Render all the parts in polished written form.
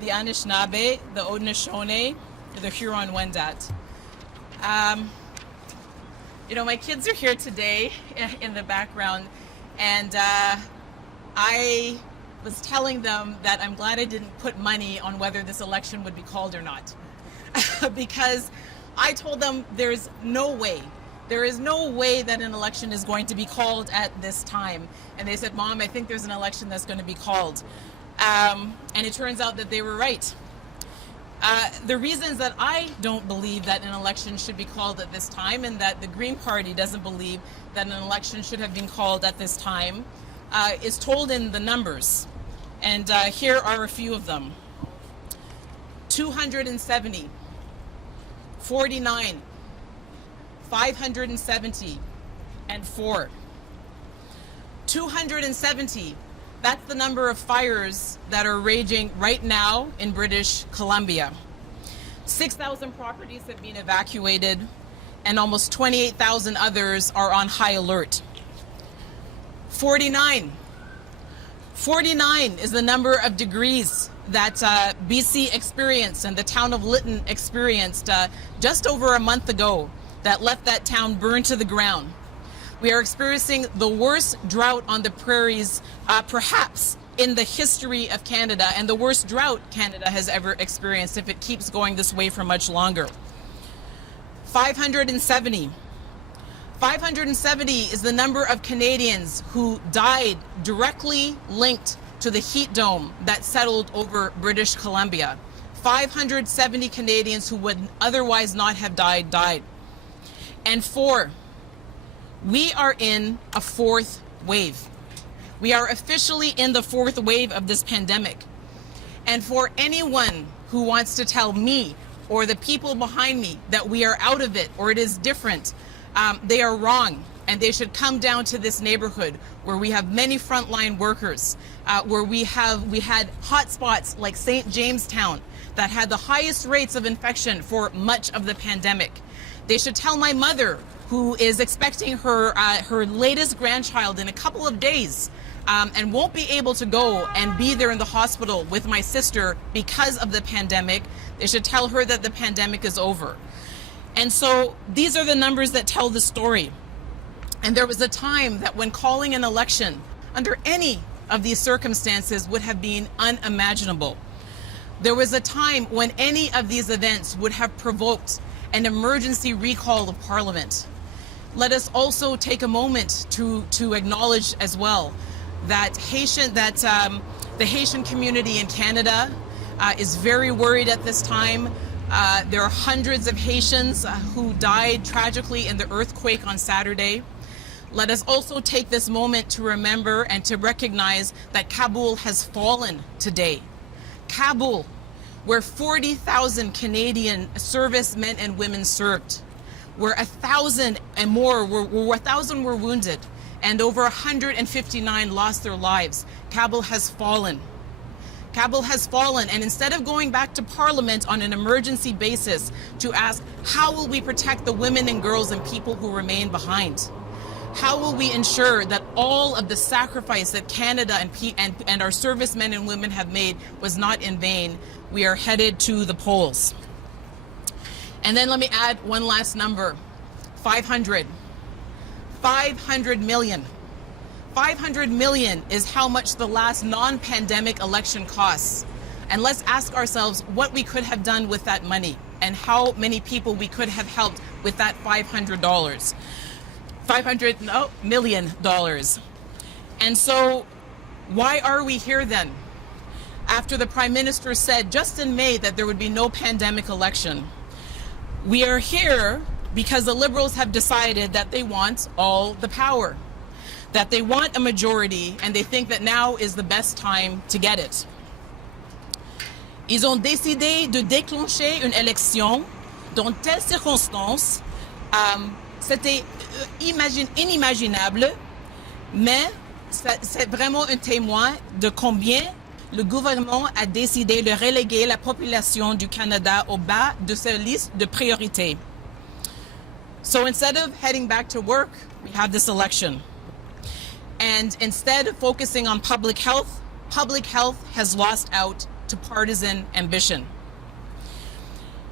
the Anishinaabe, the Haudenosaunee, the Huron-Wendat. My kids are here today in the background, and I was telling them that I'm glad I didn't put money on whether this election would be called or not. Because I told them there is no way that an election is going to be called at this time. And they said, Mom, I think there's an election that's going to be called. And it turns out that they were right. The reasons that I don't believe that an election should be called at this time, and that the Green Party doesn't believe that an election should have been called at this time, is told in the numbers. And here are a few of them. 270, 49, 570, and 4. 270, that's the number of fires that are raging right now in British Columbia. 6,000 properties have been evacuated, and almost 28,000 others are on high alert. 49. 49 is the number of degrees that BC experienced and the town of Lytton experienced just over a month ago, that left that town burned to the ground. We are experiencing the worst drought on the prairies, perhaps in the history of Canada, and the worst drought Canada has ever experienced if it keeps going this way for much longer. 570. 570 is the number of Canadians who died directly linked to the heat dome that settled over British Columbia. 570 Canadians who would otherwise not have died. And 4, we are in a fourth wave. We are officially in the fourth wave of this pandemic. And for anyone who wants to tell me or the people behind me that we are out of it or it is different, they are wrong. And they should come down to this neighborhood where we have many frontline workers, where we had hotspots like St. Jamestown that had the highest rates of infection for much of the pandemic. They should tell my mother, who is expecting her latest grandchild in a couple of days, and won't be able to go and be there in the hospital with my sister because of the pandemic. They should tell her that the pandemic is over. And so these are the numbers that tell the story. And there was a time that when calling an election under any of these circumstances would have been unimaginable. There was a time when any of these events would have provoked an emergency recall of Parliament. Let us also take a moment to acknowledge as well that the Haitian community in Canada is very worried at this time. There are hundreds of Haitians who died tragically in the earthquake on Saturday. Let us also take this moment to remember and to recognize that Kabul has fallen today. Kabul, where 40,000 Canadian servicemen and women served, where 1,000 and more were 1,000 were wounded, and over 159 lost their lives. Kabul has fallen. Kabul has fallen, and instead of going back to Parliament on an emergency basis to ask, how will we protect the women and girls and people who remain behind? How will we ensure that all of the sacrifice that Canada and our servicemen and women have made was not in vain? We are headed to the polls. And then let me add one last number, 500. 500 million. 500 million is how much the last non-pandemic election costs. And let's ask ourselves what we could have done with that money and how many people we could have helped with that $500 million. And so why are we here then? After the Prime Minister said just in May that there would be no pandemic election. We are here because the Liberals have decided that they want all the power, that they want a majority, and they think that now is the best time to get it. Ils ont décidé de déclencher une élection dans telles circonstances. C'était inimaginable, mais c'est vraiment un témoin de combien le gouvernement a décidé de reléguer la population du Canada au bas de sa liste de priorités. So instead of heading back to work, we have this election. And instead of focusing on public health has lost out to partisan ambition.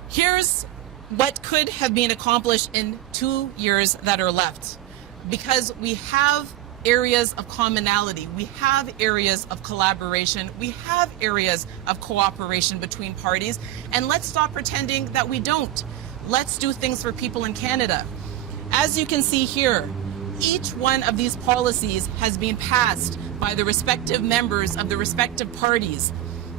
Here's what could have been accomplished in 2 years that are left, because we have areas of commonality, we have areas of collaboration, we have areas of cooperation between parties, and let's stop pretending that we don't. Let's do things for people in Canada. As you can see here, each one of these policies has been passed by the respective members of the respective parties.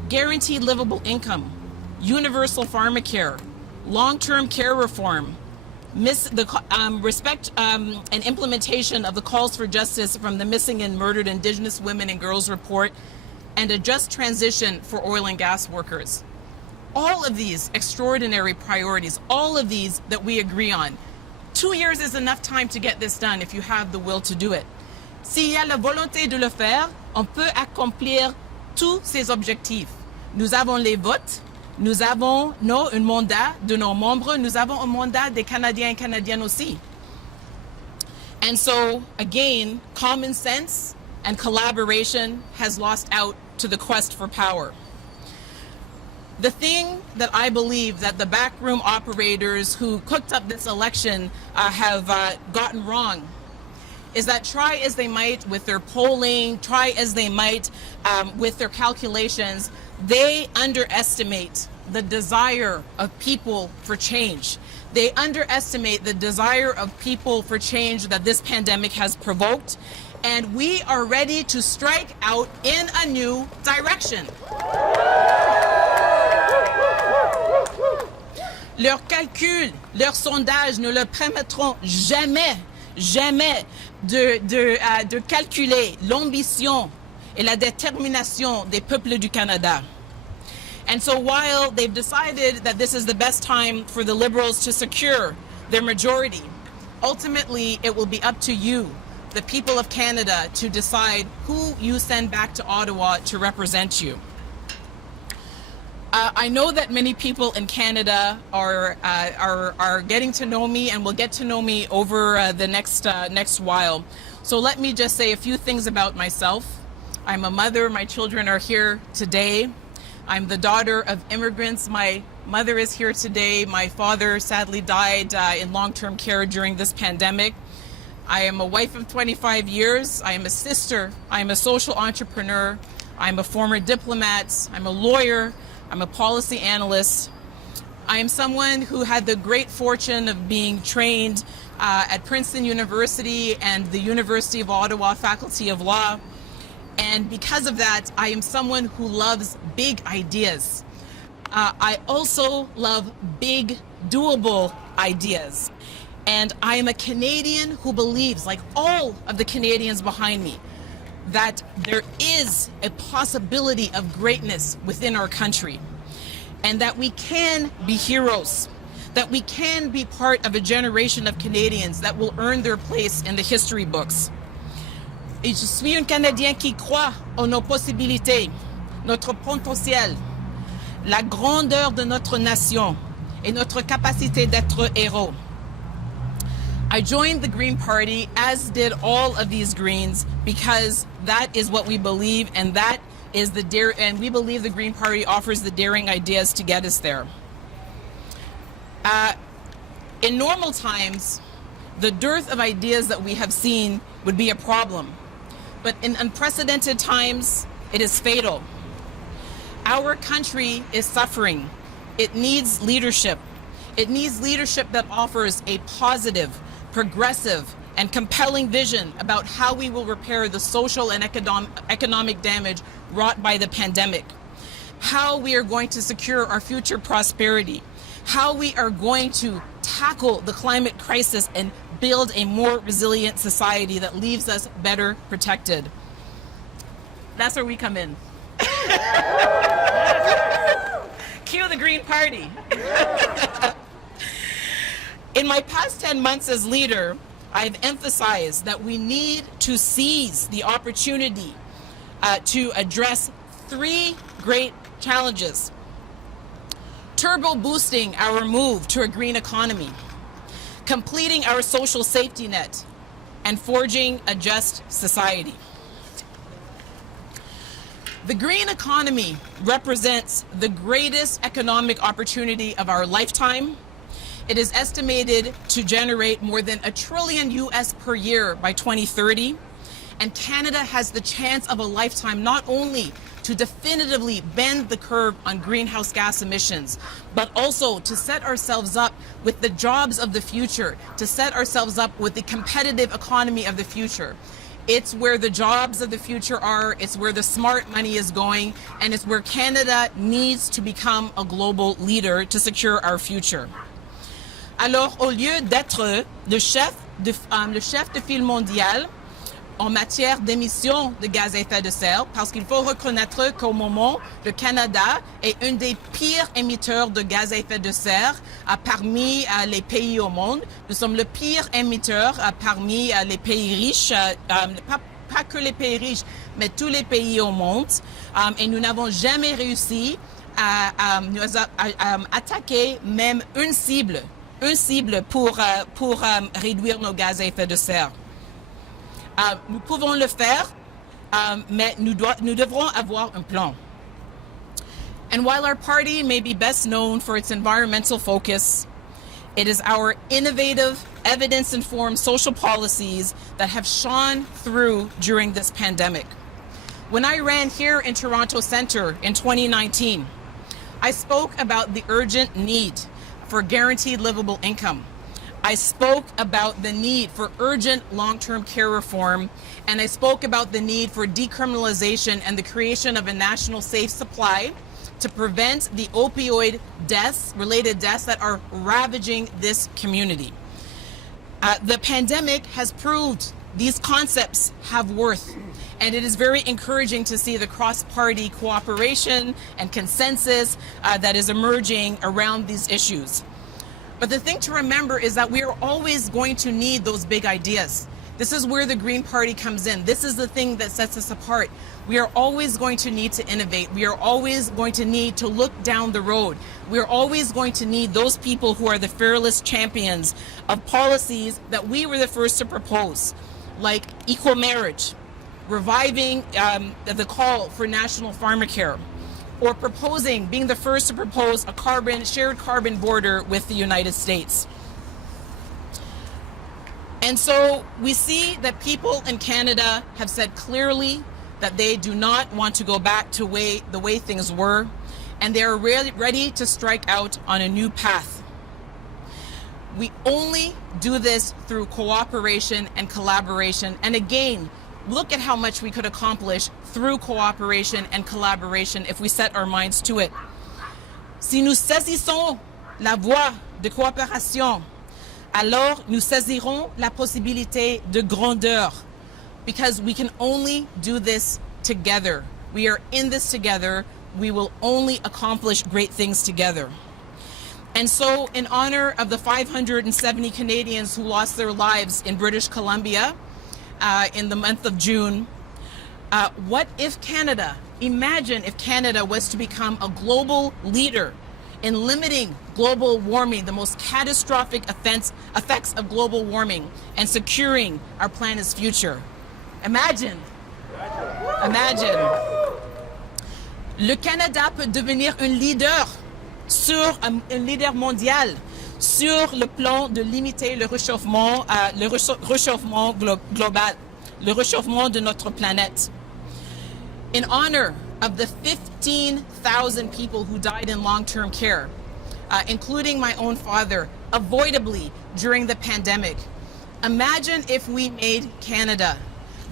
Guaranteed livable income, universal pharmacare, long-term care reform, respect and implementation of the calls for justice from the Missing and Murdered Indigenous Women and Girls report, and a just transition for oil and gas workers. All of these extraordinary priorities, all of these that we agree on. 2 years is enough time to get this done if you have the will to do it. S'il y a la volonté de le faire, on peut accomplir tous ces objectifs. Nous avons les votes, nous avons un mandat de nos membres, nous avons un mandat des Canadiens et Canadiennes aussi. And so, again, common sense and collaboration has lost out to the quest for power. The thing that I believe that the backroom operators who cooked up this election have gotten wrong is that try as they might with their polling, try as they might with their calculations, they underestimate the desire of people for change. They underestimate the desire of people for change that this pandemic has provoked, and we are ready to strike out in a new direction. Leurs calculs, leurs sondages ne leur permettront jamais de calculer l'ambition et la détermination des peuples du Canada. And so while they've decided that this is the best time for the Liberals to secure their majority, ultimately it will be up to you, the people of Canada, to decide who you send back to Ottawa to represent you. I know that many people in Canada are getting to know me and will get to know me over the next while. So let me just say a few things about myself. I'm a mother. My children are here today. I'm the daughter of immigrants. My mother is here today. My father sadly died in long-term care during this pandemic. I am a wife of 25 years. I am a sister. I am a social entrepreneur. I'm a former diplomat. I'm a lawyer. I'm a policy analyst. I am someone who had the great fortune of being trained at Princeton University and the University of Ottawa Faculty of Law. And because of that, I am someone who loves big ideas. I also love big, doable ideas. And I am a Canadian who believes, like all of the Canadians behind me, that there is a possibility of greatness within our country, and that we can be heroes, that we can be part of a generation of Canadians that will earn their place in the history books. Et je suis un Canadien qui croit en nos possibilités, notre potentiel, la grandeur de notre nation et notre capacité d'être héros. I joined the Green Party, as did all of these Greens, because that is what we believe, and that is and we believe the Green Party offers the daring ideas to get us there. In normal times, the dearth of ideas that we have seen would be a problem, but in unprecedented times, it is fatal. Our country is suffering. It needs leadership. It needs leadership that offers a positive, progressive, and compelling vision about how we will repair the social and economic damage wrought by the pandemic, how we are going to secure our future prosperity, how we are going to tackle the climate crisis and build a more resilient society that leaves us better protected. That's where we come in. Cue the Green Party. In my past 10 months as leader, I've emphasized that we need to seize the opportunity to address 3 great challenges: turbo boosting our move to a green economy, completing our social safety net, and forging a just society. The green economy represents the greatest economic opportunity of our lifetime. It is estimated to generate more than $1 trillion US per year by 2030. And Canada has the chance of a lifetime not only to definitively bend the curve on greenhouse gas emissions, but also to set ourselves up with the jobs of the future, to set ourselves up with the competitive economy of the future. It's where the jobs of the future are, it's where the smart money is going, and it's where Canada needs to become a global leader to secure our future. Alors, au lieu d'être le chef de file mondial en matière d'émissions de gaz à effet de serre, parce qu'il faut reconnaître qu'au moment, le Canada est un des pires émetteurs de gaz à effet de serre parmi les pays au monde. Nous sommes le pire émetteur parmi les pays riches, pas que les pays riches, mais tous les pays au monde. Et nous n'avons jamais réussi à attaquer même une cible pour réduire nos gaz à effet de serre. Nous pouvons le faire, mais nous devrons avoir un plan. And while our party may be best known for its environmental focus, it is our innovative, evidence-informed social policies that have shone through during this pandemic. When I ran here in Toronto Centre in 2019, I spoke about the urgent need for guaranteed livable income. I spoke about the need for urgent long-term care reform, and I spoke about the need for decriminalization and the creation of a national safe supply to prevent the opioid deaths, related deaths that are ravaging this community. The pandemic has proved these concepts have worth, and it is very encouraging to see the cross-party cooperation and consensus that is emerging around these issues. But the thing to remember is that we are always going to need those big ideas. This is where the Green Party comes in. This is the thing that sets us apart. We are always going to need to innovate. We are always going to need to look down the road. We are always going to need those people who are the fearless champions of policies that we were the first to propose, like equal marriage, reviving the call for national pharmacare, or being the first to propose a shared carbon border with the United States. And so we see that people in Canada have said clearly that they do not want to go back to the way things were, and they are ready to strike out on a new path. We only do this through cooperation and collaboration. And again, look at how much we could accomplish through cooperation and collaboration if we set our minds to it. Si nous saisissons la voie de coopération, alors nous saisirons la possibilité de grandeur, because we can only do this together. We are in this together. We will only accomplish great things together. And so, in honor of the 570 Canadians who lost their lives in British Columbia in the month of June, what if Canada, imagine if Canada was to become a global leader in limiting global warming, the most catastrophic effects of global warming, and securing our planet's future. Imagine. Le Canada peut devenir un leader mondial sur le plan de limiter le réchauffement global, le réchauffement de notre planète. In honor of the 15,000 people who died in long-term care, including my own father, avoidably during the pandemic, imagine if we made Canada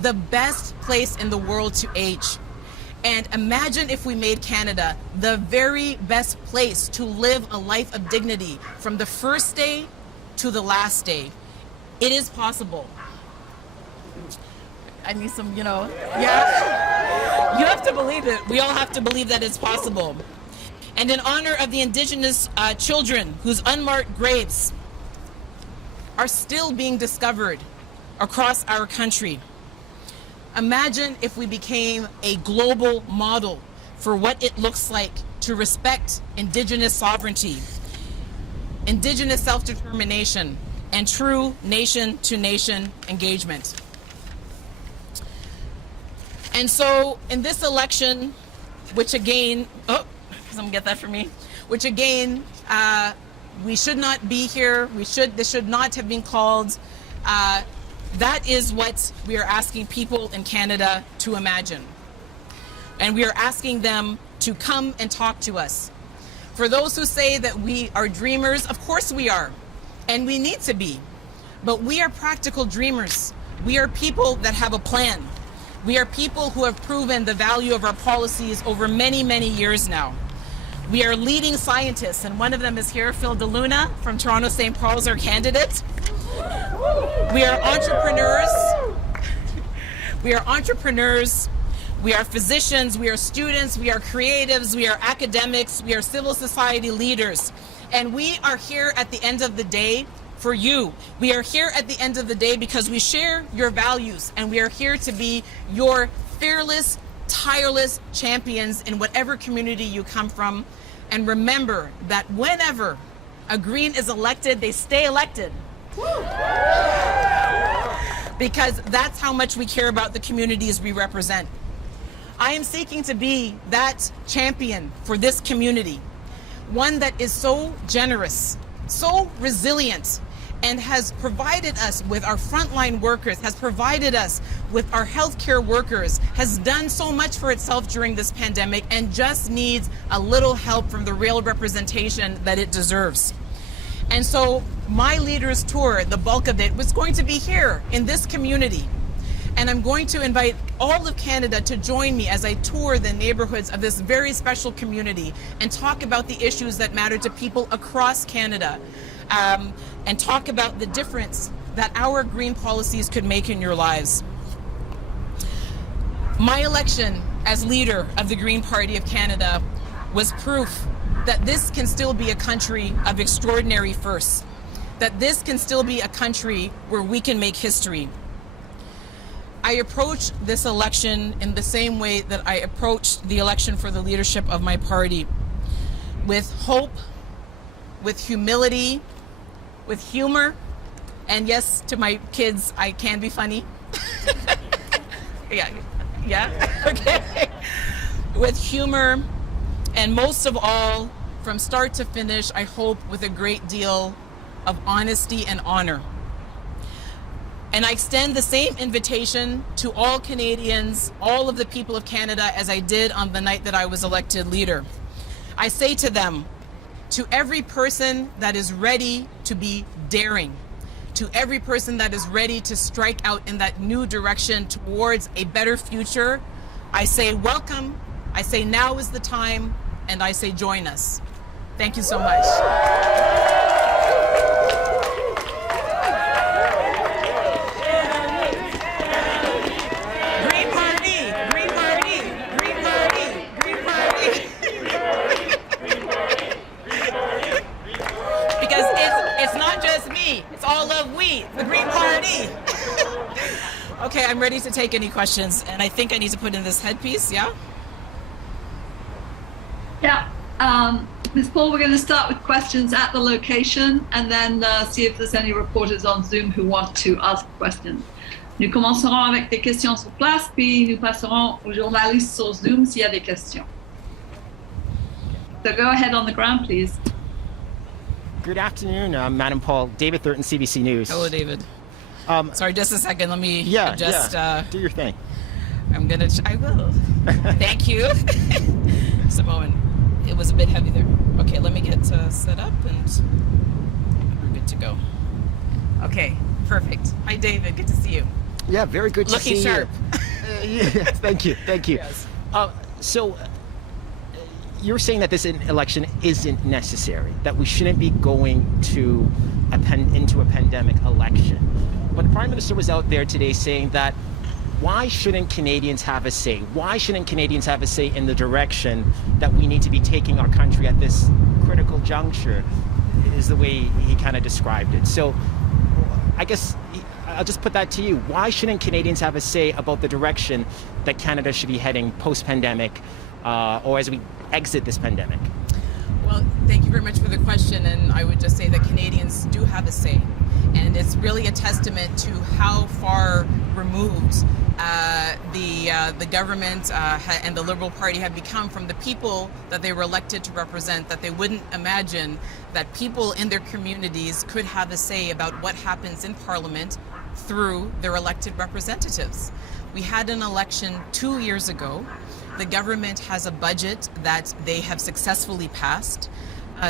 the best place in the world to age. And imagine if we made Canada the very best place to live a life of dignity from the first day to the last day. It is possible. I need some, yeah. You have to believe it. We all have to believe that it's possible. And in honor of the Indigenous children whose unmarked graves are still being discovered across our country, imagine if we became a global model for what it looks like to respect Indigenous sovereignty, Indigenous self-determination, and true nation-to-nation engagement. And so in this election, which again, someone get that for me, which again, we should not be here. This should not have been called. That is what we are asking people in Canada to imagine. And we are asking them to come and talk to us. For those who say that we are dreamers, of course we are, and we need to be. But we are practical dreamers. We are people that have a plan. We are people who have proven the value of our policies over many, many years now. We are leading scientists, and one of them is here, Phil DeLuna from Toronto St. Paul's, our candidate. We are entrepreneurs. We are entrepreneurs. We are physicians. We are students. We are creatives. We are academics. We are civil society leaders. And we are here at the end of the day for you. We are here at the end of the day because we share your values, and we are here to be your fearless, tireless champions in whatever community you come from. And remember that whenever a Green is elected, they stay elected. Because that's how much we care about the communities we represent. I am seeking to be that champion for this community, one that is so generous, so resilient, and has provided us with our frontline workers, has provided us with our healthcare workers, has done so much for itself during this pandemic, and just needs a little help from the real representation that it deserves. And so my leaders tour, the bulk of it, was going to be here in this community. And I'm going to invite all of Canada to join me as I tour the neighborhoods of this very special community and talk about the issues that matter to people across Canada, and talk about the difference that our Green policies could make in your lives. My election as leader of the Green Party of Canada was proof that this can still be a country of extraordinary firsts, that this can still be a country where we can make history. I approached this election in the same way that I approached the election for the leadership of my party, with hope, with humility, with humor, and yes, to my kids, I can be funny. Yeah, okay. With humor, and most of all, from start to finish, I hope with a great deal of honesty and honor. And I extend the same invitation to all Canadians, all of the people of Canada, as I did on the night that I was elected leader. I say to them, to every person that is ready to be daring, to every person that is ready to strike out in that new direction towards a better future, I say welcome, I say now is the time, and I say join us. Thank you so much. It's all of we, the Green Party. Okay, I'm ready to take any questions, and I think I need to put in this headpiece, yeah? Yeah. Ms. Paul, we're going to start with questions at the location, and then see if there's any reporters on Zoom who want to ask questions. Nous commencerons avec des questions sur place, puis nous passerons aux journalistes sur Zoom s'il y a des questions. So go ahead on the ground, please. Good afternoon, Madam Paul. David Thurton, CBC News. Hello, David. Sorry, just a second. Let me adjust. Do your thing. I will. Thank you. Just a moment. It was a bit heavy there. Okay, let me get set up, and we're good to go. Okay, perfect. Hi, David. Good to see you. Yeah, very good to see you. Looking sharp. Yes, thank you. Yes. So you're saying that this election isn't necessary, that we shouldn't be going to into a pandemic election. But the Prime Minister was out there today saying that why shouldn't Canadians have a say? Why shouldn't Canadians have a say in the direction that we need to be taking our country at this critical juncture, is the way he kind of described it. So I guess I'll just put that to you. Why shouldn't Canadians have a say about the direction that Canada should be heading post-pandemic, or as we exit this pandemic? Well, thank you very much for the question, and I would just say that Canadians do have a say. And it's really a testament to how far removed the government and the Liberal Party have become from the people that they were elected to represent, that they wouldn't imagine that people in their communities could have a say about what happens in Parliament through their elected representatives. We had an election 2 years ago. The government has a budget that they have successfully passed.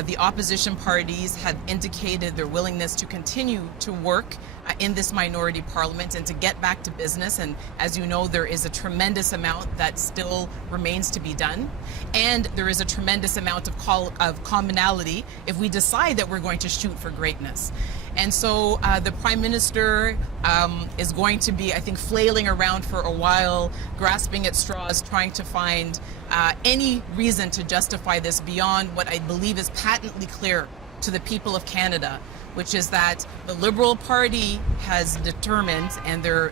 The opposition parties have indicated their willingness to continue to work in this minority parliament and to get back to business. And as you know, there is a tremendous amount that still remains to be done. And there is a tremendous amount of commonality if we decide that we're going to shoot for greatness. And so the Prime Minister is going to be, I think, flailing around for a while, grasping at straws, trying to find any reason to justify this beyond what I believe is patently clear to the people of Canada, which is that the Liberal Party has determined, and their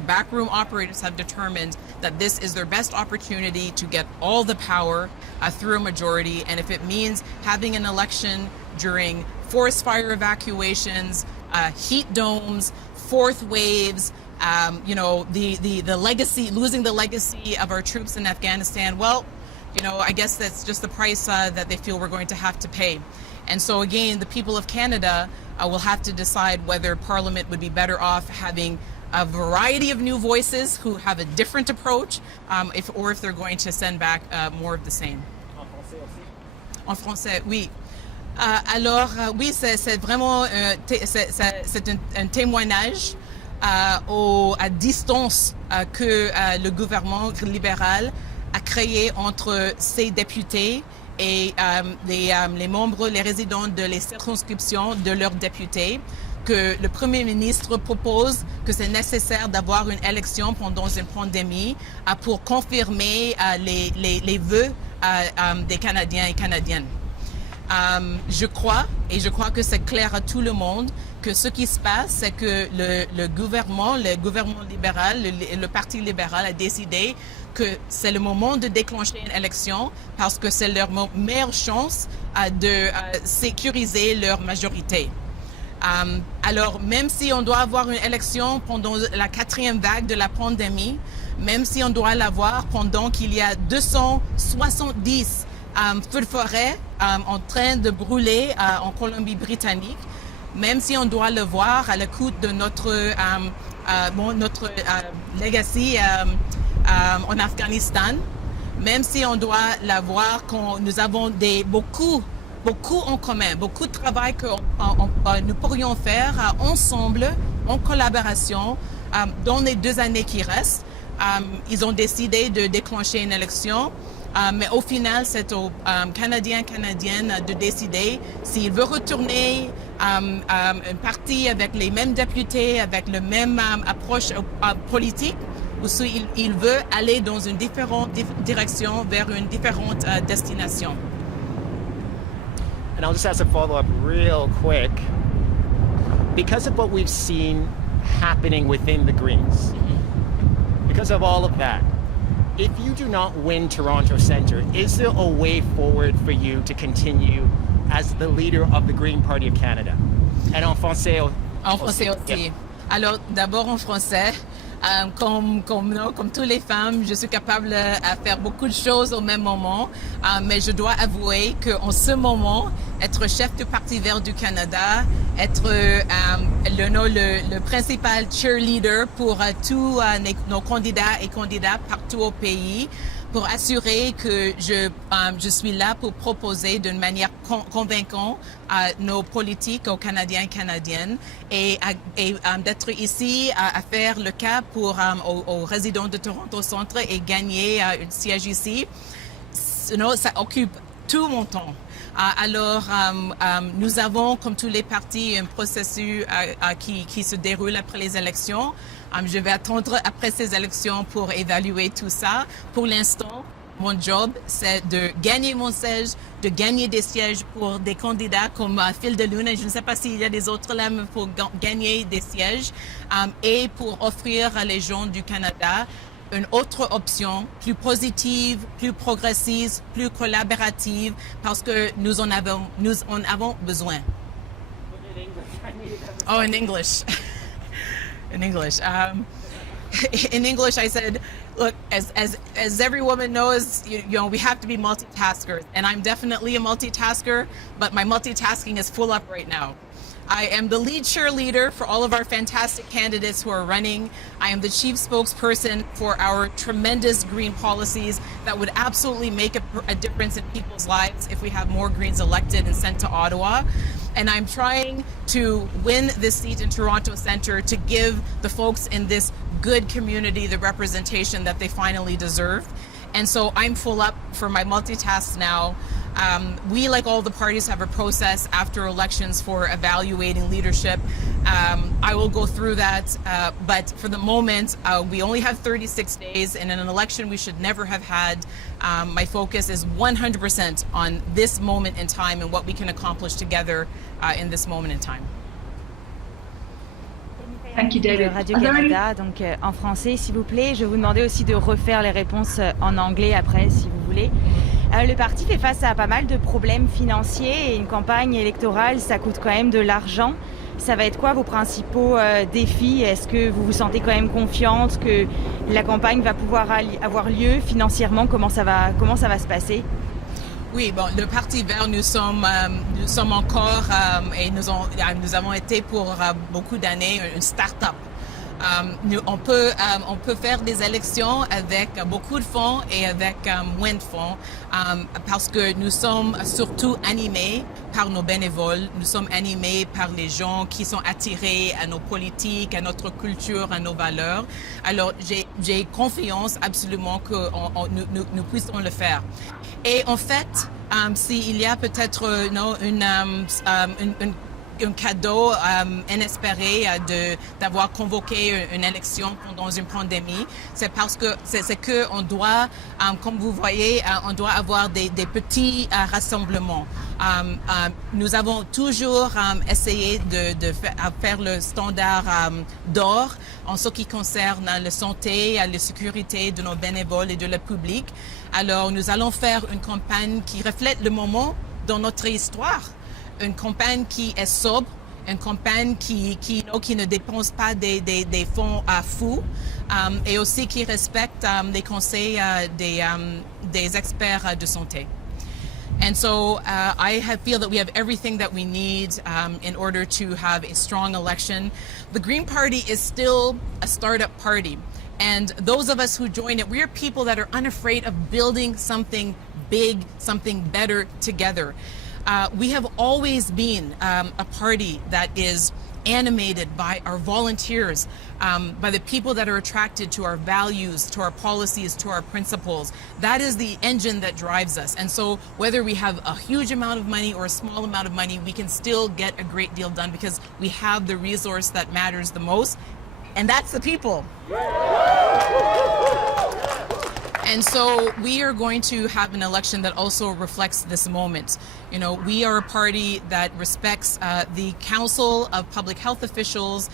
backroom operators have determined, that this is their best opportunity to get all the power through a majority. And if it means having an election during forest fire evacuations, heat domes, fourth waves, the legacy, losing the legacy of our troops in Afghanistan, well, I guess that's just the price that they feel we're going to have to pay. And so again, the people of Canada will have to decide whether Parliament would be better off having a variety of new voices who have a different approach, or if they're going to send back more of the same. En français, oui. Alors, oui, c'est vraiment c'est un témoignage à distance que le gouvernement libéral a créé entre ses députés et les membres, les résidents de les circonscriptions de leurs députés, que le Premier ministre propose que c'est nécessaire d'avoir une élection pendant une pandémie pour confirmer les vœux des Canadiens et Canadiennes. Je crois que c'est clair à tout le monde, que ce qui se passe, c'est que le gouvernement libéral, le Parti libéral a décidé que c'est le moment de déclencher une élection parce que c'est leur meilleure chance de sécuriser leur majorité. Alors, même si on doit avoir une élection pendant la 4e vague de la pandémie, même si on doit l'avoir pendant qu'il y a 270 feux de forêt en train de brûler en Colombie-Britannique, même si on doit le voir à l'écoute de notre legacy en Afghanistan, même si on doit la voir quand nous avons beaucoup en commun, beaucoup de travail que nous pourrions faire ensemble, en collaboration, dans les 2 années qui restent. Ils ont décidé de déclencher une élection. Mais au final, c'est aux Canadiens, Canadiennes de décider s'ils veulent retourner un parti avec les mêmes députés, avec la même approche politique, ou s'ils veulent aller dans une différente direction, vers une différente destination. And I'll just ask a follow-up real quick. Because of what we've seen happening within the Greens, because of all of that, if you do not win Toronto Centre, is there a way forward for you to continue as the leader of the Green Party of Canada? And en français aussi. En français aussi. Yeah. Alors, d'abord en français. Comme toutes les femmes, je suis capable à faire beaucoup de choses au même moment, mais je dois avouer qu'en ce moment, être chef du Parti vert du Canada, être le principal cheerleader pour tous nos candidats et candidates partout au pays, pour assurer que je suis là pour proposer d'une manière convaincante nos politiques aux Canadiens et Canadiennes et d'être ici à faire le cas pour aux résidents de Toronto Centre et gagner un siège ici. Ça occupe tout mon temps. Alors, nous avons, comme tous les partis, un processus qui se déroule après les élections. Je vais attendre après ces élections pour évaluer tout ça. Pour l'instant, mon job, c'est de gagner mon siège, de gagner des sièges pour des candidats comme Phil de Lune. Je ne sais pas s'il y a des autres là, mais pour gagner des sièges et pour offrir à les gens du Canada une autre option plus positive, plus progressiste, plus collaborative, parce que nous en avons besoin. Oh, in English. In English. In English, I said, look, as every woman knows, you know, we have to be multitaskers. And I'm definitely a multitasker, but my multitasking is full up right now. I am the lead cheerleader for all of our fantastic candidates who are running. I am the chief spokesperson for our tremendous green policies that would absolutely make a difference in people's lives if we have more Greens elected and sent to Ottawa. And I'm trying to win this seat in Toronto Centre to give the folks in this good community the representation that they finally deserve. And so I'm full up for my multitasks now. We, like all the parties, have a process after elections for evaluating leadership. I will go through that, but for the moment, we only have 36 days, and in an election we should never have had. My focus is 100% on this moment in time and what we can accomplish together in this moment in time. Thank you, David. Radio-Canada, donc en français, s'il vous plaît. Je vais vous demander aussi de refaire les réponses en anglais après, si vous voulez. Le parti fait face à pas mal de problèmes financiers et une campagne électorale, ça coûte quand même de l'argent. Ça va être quoi vos principaux défis? Est-ce que vous vous sentez quand même confiante que la campagne va pouvoir avoir lieu financièrement? Comment ça va se passer? Oui, bon, le Parti vert, nous sommes encore et nous avons été pour beaucoup d'années une start-up. On peut faire des élections avec beaucoup de fonds et avec moins de fonds parce que nous sommes surtout animés par nos bénévoles, nous sommes animés par les gens qui sont attirés à nos politiques, à notre culture, à nos valeurs. Alors j'ai confiance absolument que nous puissions le faire. Et en fait, s'il y a peut-être un cadeau inespéré d'avoir convoqué une élection pendant une pandémie, c'est parce que c'est que on doit, comme vous voyez, on doit avoir des petits rassemblements. Nous avons toujours essayé de faire le standard d'or en ce qui concerne la santé, la sécurité de nos bénévoles et de le public. Alors, nous allons faire une campagne qui reflète le moment dans notre histoire. Une campagne qui est sobre, une campagne qui ne dépense pas des fonds à fou et aussi qui respecte les conseils des experts de santé. And so I feel that we have everything that we need in order to have a strong election. The Green Party is still a startup party. And those of us who join it, we are people that are unafraid of building something big, something better together. We have always been a party that is animated by our volunteers, by the people that are attracted to our values, to our policies, to our principles. That is the engine that drives us. And so whether we have a huge amount of money or a small amount of money, we can still get a great deal done because we have the resource that matters the most, and that's the people. And so we are going to have an election that also reflects this moment. You know, we are a party that respects the Council of Public Health Officials.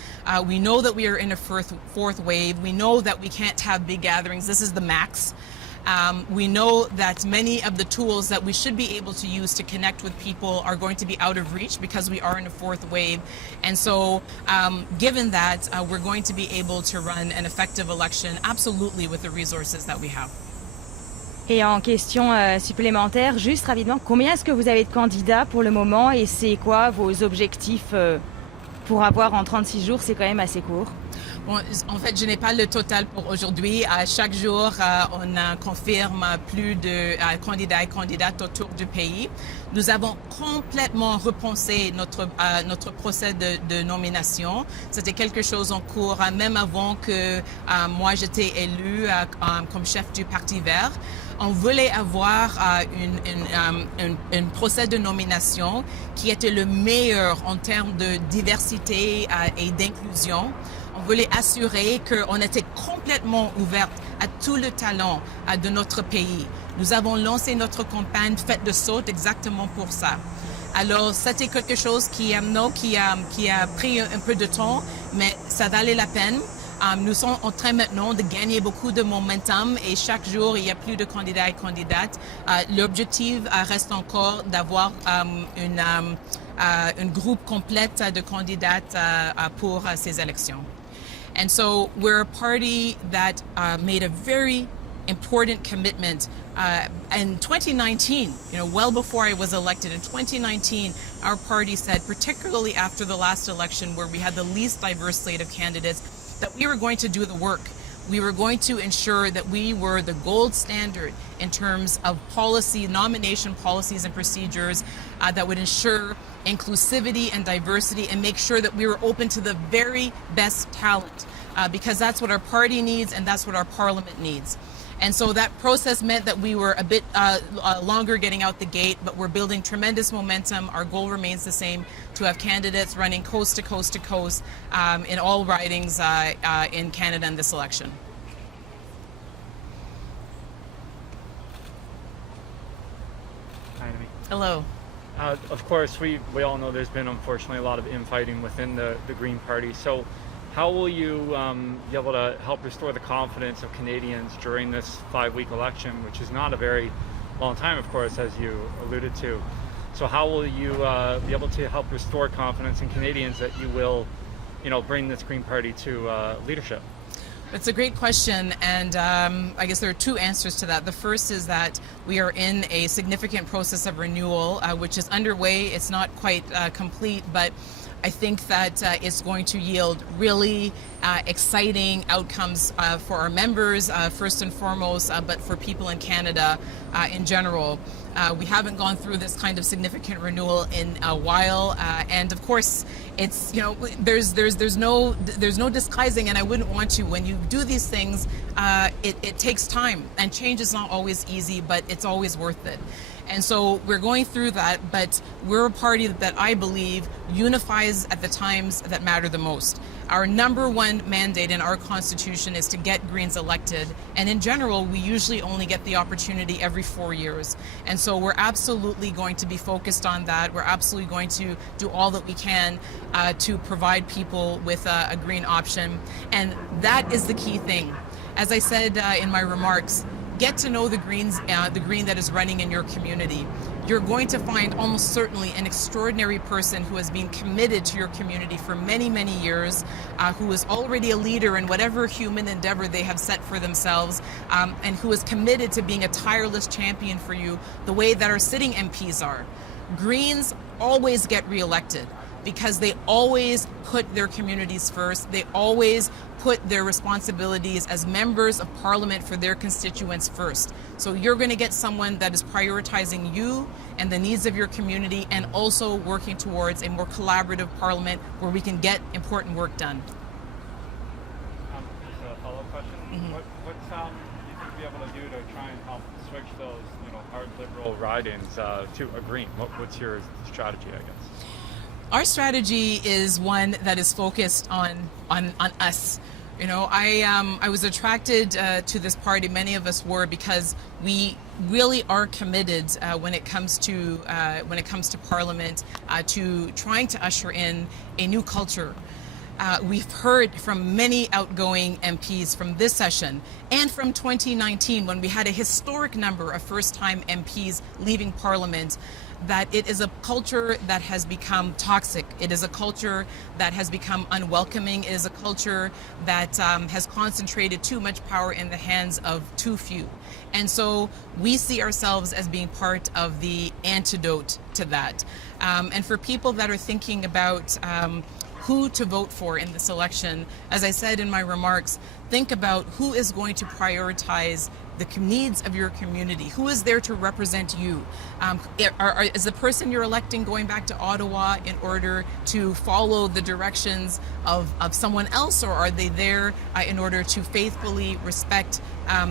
We know that we are in a fourth wave. We know that we can't have big gatherings. This is the max. We know that many of the tools that we should be able to use to connect with people are going to be out of reach because we are in a fourth wave. And so given that, we're going to be able to run an effective election absolutely with the resources that we have. Et en question supplémentaire, juste rapidement, combien est-ce que vous avez de candidats pour le moment et c'est quoi vos objectifs pour avoir en 36 jours? C'est quand même assez court. Bon, en fait, je n'ai pas le total pour aujourd'hui. Chaque jour, on confirme plus de candidats et candidates autour du pays. Nous avons complètement repensé notre procès de nomination. C'était quelque chose en cours même avant que moi j'étais élue comme chef du Parti vert. On voulait avoir un procès de nomination qui était le meilleur en termes de diversité et d'inclusion. On voulait assurer qu'on était complètement ouverte à tout le talent de notre pays. Nous avons lancé notre campagne Fête de Saute exactement pour ça. Alors, c'était quelque chose qui a pris un peu de temps, mais ça valait la peine. Nous sommes en train maintenant de gagner beaucoup de momentum et chaque jour, il y a plus de candidats et candidates. L'objectif reste encore d'avoir une groupe complète de candidates pour ces élections. And so we're a party that made a very important commitment in 2019, well before I was elected. In 2019, our party said, particularly after the last election where we had the least diverse slate of candidates, that we were going to do the work. We were going to ensure that we were the gold standard in terms of policy, nomination policies and procedures that would ensure inclusivity and diversity and make sure that we were open to the very best talent because that's what our party needs and that's what our parliament needs. And so that process meant that we were a bit longer getting out the gate, but we're building tremendous momentum. Our goal remains the same, to have candidates running coast to coast to coast in all ridings in Canada in this election. Hello. Of course, we all know there's been, unfortunately, a lot of infighting within the Green Party. So how will you be able to help restore the confidence of Canadians during this 5-week election, which is not a very long time, of course, as you alluded to. So how will you be able to help restore confidence in Canadians that you will, bring this Green Party to leadership? It's a great question, and I guess there are two answers to that. The first is that we are in a significant process of renewal, which is underway. It's not quite complete, but I think that it's going to yield really exciting outcomes for our members, first and foremost, but for people in Canada in general. We haven't gone through this kind of significant renewal in a while, and of course, it's there's no disguising, and I wouldn't want to. When you do these things, it takes time, and change is not always easy, but it's always worth it. And so we're going through that, but we're a party that I believe unifies at the times that matter the most. Our number one mandate in our constitution is to get Greens elected. And in general, we usually only get the opportunity every 4 years. And so we're absolutely going to be focused on that. We're absolutely going to do all that we can to provide people with a green option. And that is the key thing. As I said in my remarks, get to know the Greens, the Green that is running in your community. You're going to find almost certainly an extraordinary person who has been committed to your community for many, many years, who is already a leader in whatever human endeavor they have set for themselves, and who is committed to being a tireless champion for you the way that our sitting MPs are. Greens always get reelected because they always put their communities first. They always put their responsibilities as members of parliament for their constituents first. So you're going to get someone that is prioritizing you and the needs of your community, and also working towards a more collaborative parliament where we can get important work done. Just a follow-up question. Mm-hmm. What do you think you'll be able to do to try and help switch those, hard liberal ridings to a Green? What's your strategy, I guess? Our strategy is one that is focused on us. I was attracted to this party. Many of us were, because we really are committed when it comes to Parliament to trying to usher in a new culture. We've heard from many outgoing MPs from this session and from 2019, when we had a historic number of first-time MPs leaving Parliament, that it is a culture that has become toxic. It is a culture that has become unwelcoming. It is a culture that has concentrated too much power in the hands of too few. And so we see ourselves as being part of the antidote to that. And for people that are thinking about who to vote for in this election, as I said in my remarks, think about who is going to prioritize the needs of your community. Who is there to represent you? Is the person you're electing going back to Ottawa in order to follow the directions of someone else, or are they there in order to faithfully respect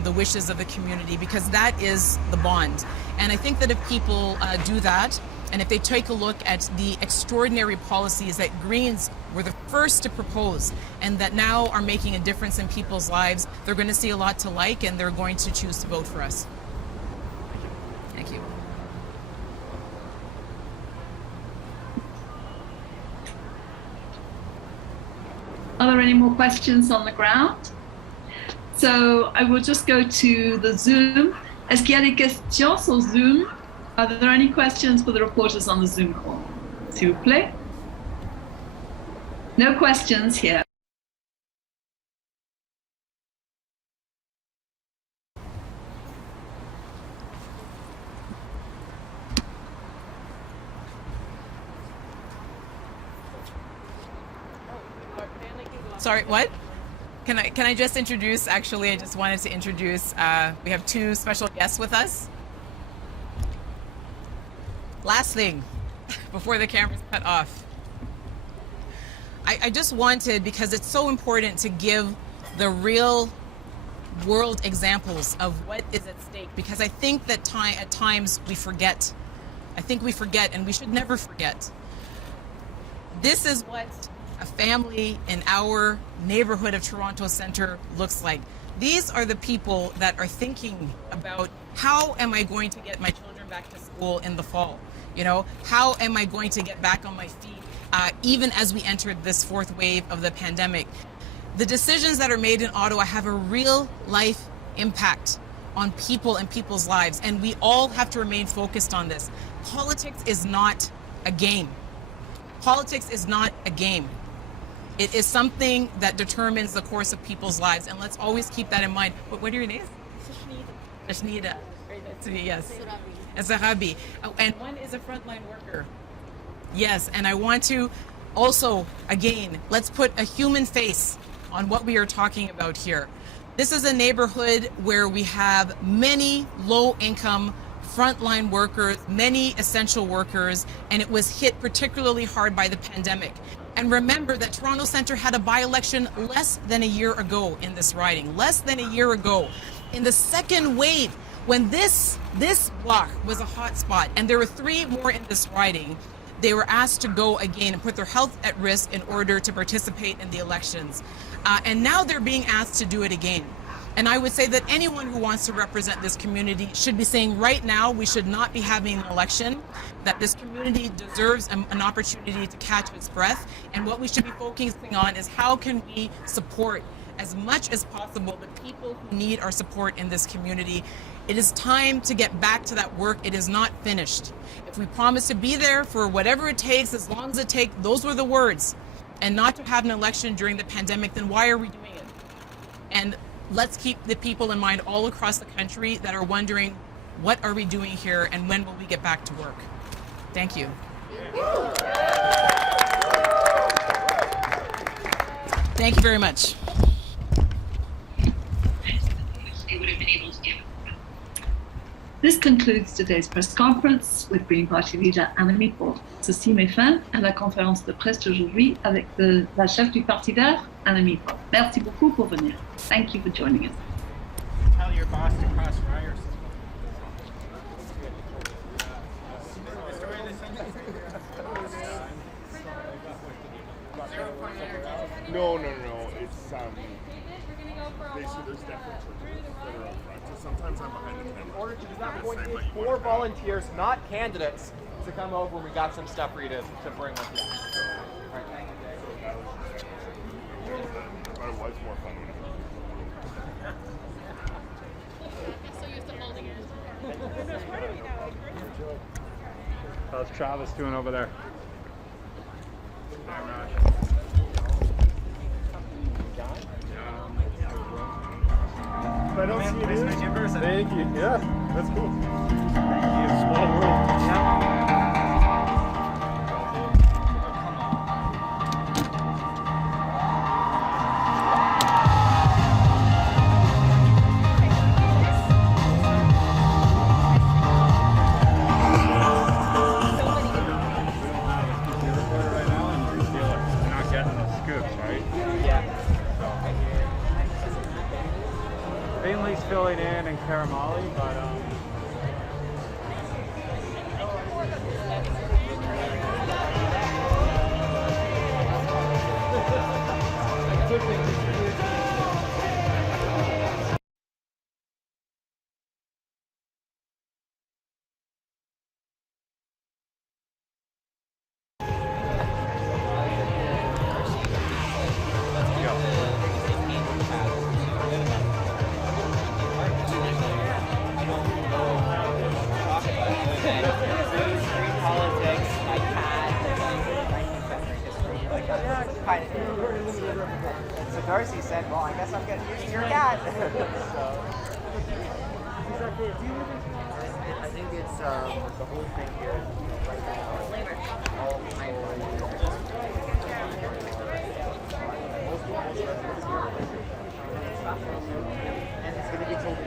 the wishes of the community? Because that is the bond. And I think that if people do that, and if they take a look at the extraordinary policies that Greens were the first to propose and that now are making a difference in people's lives, they're going to see a lot to like, and they're going to choose to vote for us. Thank you. Are there any more questions on the ground? So I will just go to the Zoom. Est-ce qu'il y a des questions sur Zoom? Are there any questions for the reporters on the Zoom call? S'il vous plaît. No questions here. Sorry, what? Can I just introduce, actually, I just wanted to introduce, we have two special guests with us. Last thing, before the camera's cut off. I just wanted, because it's so important to give the real world examples of what is at stake, because I think that at times we forget. I think we forget, and we should never forget. This is what a family in our neighborhood of Toronto Centre looks like. These are the people that are thinking about, how am I going to get my children back to school in the fall? You know, how am I going to get back on my feet, even as we entered this fourth wave of the pandemic? The decisions that are made in Ottawa have a real life impact on people and people's lives, and we all have to remain focused on this. Politics is not a game. Politics is not a game. It is something that determines the course of people's lives, and let's always keep that in mind. What are your names? Ashnida. Very nice to meet you, yes. And Sarabi. Oh, and one is a frontline worker. Yes, and I want to also, again, let's put a human face on what we are talking about here. This is a neighborhood where we have many low-income frontline workers, many essential workers, and it was hit particularly hard by the pandemic. And remember that Toronto Centre had a by-election less than a year ago in this riding, less than a year ago. In the second wave, when this block was a hot spot, and there were 3 more in this riding, they were asked to go again and put their health at risk in order to participate in the elections. And now they're being asked to do it again. And I would say that anyone who wants to represent this community should be saying right now we should not be having an election, that this community deserves an opportunity to catch its breath. And what we should be focusing on is how can we support as much as possible the people who need our support in this community. It is time to get back to that work. It is not finished. If we promise to be there for whatever it takes, as long as it takes, those were the words, and not to have an election during the pandemic, then why are we doing it? And let's keep the people in mind all across the country that are wondering, what are we doing here and when will we get back to work? Thank you. Thank you very much. This concludes today's press conference with Green Party Leader Annamie Paul. Ceci met fin à la conférence de presse d'aujourd'hui avec la chef du Parti Vert, Annamie Paul. Merci beaucoup pour venir. Thank you for joining us. Tell your boss to cross wires. No. It's there's definitely churches that are up front. So sometimes I'm behind the camera. In order to do that, we're going to need 4 volunteers, not candidates, to come over, and we got some stuff for you to bring with you. All right, thank you. But it was more fun when it How's Travis doing over there? If I don't see you, Nice to meet you in person. Thank you. Yeah, that's cool. Thank you. Small world. Ainley's filling in and Karamali, but kind of. And so Darcy said, "Well, I guess I'm getting used to your cat." I think it's the whole thing here. And it's going to be told